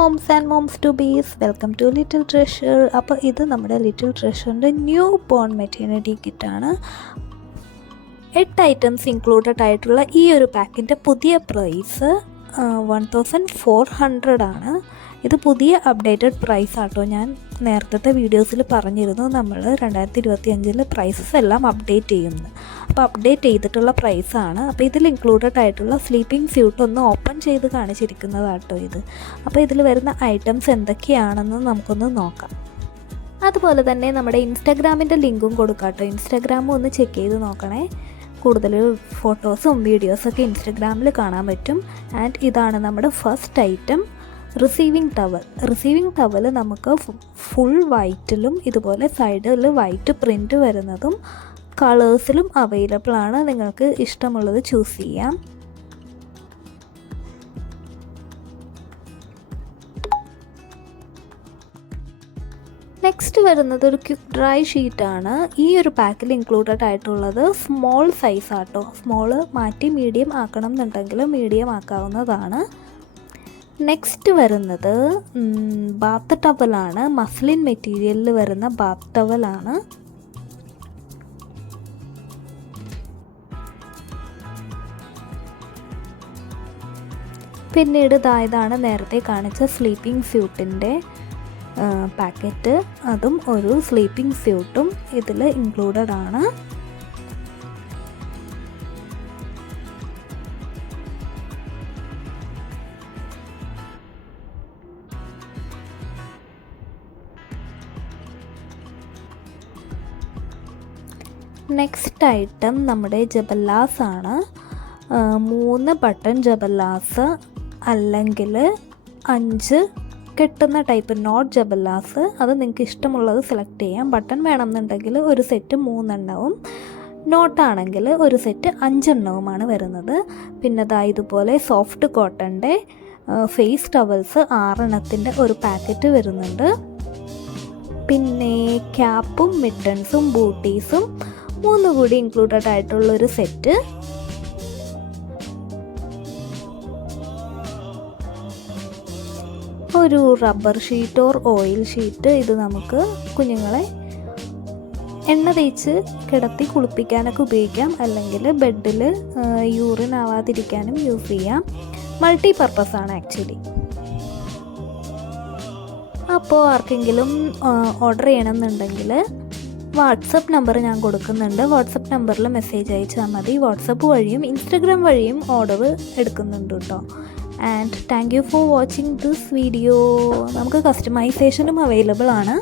Moms and moms to be's, welcome to little treasure. അപ്പോൾ ഇത് നമ്മുടെ ലിറ്റിൽ ട്രഷറിൻ്റെ ന്യൂ ബോൺ മെറ്റേണിറ്റി കിറ്റാണ്. 8 ഐറ്റംസ് ഇൻക്ലൂഡഡ് ആയിട്ടുള്ള ഈ ഒരു പാക്കിൻ്റെ പുതിയ പ്രൈസ് 1400 ആണ്. ഇത് പുതിയ അപ്ഡേറ്റഡ് പ്രൈസ് ആട്ടോ. ഞാൻ നേരത്തെ വീഡിയോസിൽ പറഞ്ഞിരുന്നു നമ്മൾ 2025 പ്രൈസസ് എല്ലാം അപ്ഡേറ്റ് ചെയ്യുന്നു. അപ്പോൾ അപ്ഡേറ്റ് ചെയ്തിട്ടുള്ള പ്രൈസാണ്. അപ്പോൾ ഇതിൽ ഇൻക്ലൂഡഡ് ആയിട്ടുള്ള സ്ലീപ്പിംഗ് സ്യൂട്ട് ഒന്ന് ഓപ്പൺ ചെയ്ത് കാണിച്ചിരിക്കുന്നതാട്ടോ ഇത്. അപ്പോൾ ഇതിൽ വരുന്ന ഐറ്റംസ് എന്തൊക്കെയാണെന്ന് നമുക്കൊന്ന് നോക്കാം. അതുപോലെ തന്നെ നമ്മുടെ ഇൻസ്റ്റാഗ്രാമിൻ്റെ ലിങ്കും കൊടുക്കാട്ടോ. ഇൻസ്റ്റാഗ്രാമും ഒന്ന് ചെക്ക് ചെയ്ത് നോക്കണേ. കൂടുതൽ ഫോട്ടോസും വീഡിയോസൊക്കെ ഇൻസ്റ്റാഗ്രാമിൽ കാണാൻ പറ്റും. ആൻഡ് ഇതാണ് നമ്മുടെ ഫസ്റ്റ് ഐറ്റം, റിസീവിങ് ടവൽ നമുക്ക് ഫുൾ വൈറ്റിലും ഇതുപോലെ സൈഡിൽ വൈറ്റ് പ്രിൻ്റ് വരുന്നതും കളേഴ്സിലും അവൈലബിൾ ആണ്. നിങ്ങൾക്ക് ഇഷ്ടമുള്ളത് ചൂസ് ചെയ്യാം. നെക്സ്റ്റ് വരുന്നത് ഒരു ക്വിക്ക് ഡ്രൈ ഷീറ്റാണ്. ഈ ഒരു പാക്കിൽ ഇൻക്ലൂഡഡ് ആയിട്ടുള്ളത് സ്മോൾ സൈസ് ആട്ടോ. സ്മോൾ മാറ്റി മീഡിയം ആക്കണം എന്നുണ്ടെങ്കിൽ മീഡിയം ആക്കാവുന്നതാണ്. നെക്സ്റ്റ് വരുന്നത് ബാത്ത് ടവലാണ്. മസ്ലിൻ മെറ്റീരിയലിൽ വരുന്ന ബാത്ത് ടവലാണ്. പിന്നീട് ഇതാണ് നേരത്തെ കാണിച്ച സ്ലീപ്പിംഗ് സ്യൂട്ടിൻ്റെ പാക്കറ്റ്. അതും ഒരു സ്ലീപ്പിംഗ് സ്യൂട്ടും ഇതിൽ ഇൻക്ലൂഡഡ് ആണ്. നെക്സ്റ്റ് ഐറ്റം നമ്മുടെ ജബല്ലാസ് ആണ്. 3 ബട്ടൺ ജബല്ലാസ് അല്ലെങ്കിൽ 5 കെട്ടുന്ന ടൈപ്പ് നോട്ട് ജബല്ലാസ്. അത് നിങ്ങൾക്ക് ഇഷ്ടമുള്ളത് സെലക്ട് ചെയ്യാം. ബട്ടൺ വേണമെന്നുണ്ടെങ്കിൽ ഒരു സെറ്റ് 3 എണ്ണവും, നോട്ടാണെങ്കിൽ ഒരു സെറ്റ് 5 എണ്ണവുമാണ് വരുന്നത്. പിന്നെ ഇതുപോലെ സോഫ്റ്റ് കോട്ടൻ്റെ ഫേസ് ടവൽസ് 6 എണ്ണത്തിൻ്റെ ഒരു പാക്കറ്റ് വരുന്നുണ്ട്. പിന്നെ ക്യാപ്പും മിട്ടൺസും ബൂട്ടീസും 3 കൂടി ഇൻക്ലൂഡഡ് ആയിട്ടുള്ളൊരു സെറ്റ്. ഒരു rubber sheet or oil sheet. ഇത് നമുക്ക് കുഞ്ഞുങ്ങളെ എണ്ണ തേച്ച് കിടത്തി കുളിപ്പിക്കാനൊക്കെ ഉപയോഗിക്കാം. അല്ലെങ്കിൽ ബെഡിൽ യൂറിൻ ആവാതിരിക്കാനും യൂസ് ചെയ്യാം. മൾട്ടി പർപ്പസ് ആണ് ആക്ച്വലി. അപ്പോൾ ആർക്കെങ്കിലും ഓർഡർ ചെയ്യണമെന്നുണ്ടെങ്കിൽ വാട്സപ്പ് നമ്പർ ഞാൻ കൊടുക്കുന്നുണ്ട്. വാട്സപ്പ് നമ്പറിൽ മെസ്സേജ് അയച്ചാൽ മതി. വാട്സപ്പ് വഴിയും ഇൻസ്റ്റഗ്രാം വഴിയും ഓർഡർ എടുക്കുന്നുണ്ട് കേട്ടോ. And thank you for watching this video. നമുക്ക് കസ്റ്റമൈസേഷനും അവൈലബിൾ ആണ്.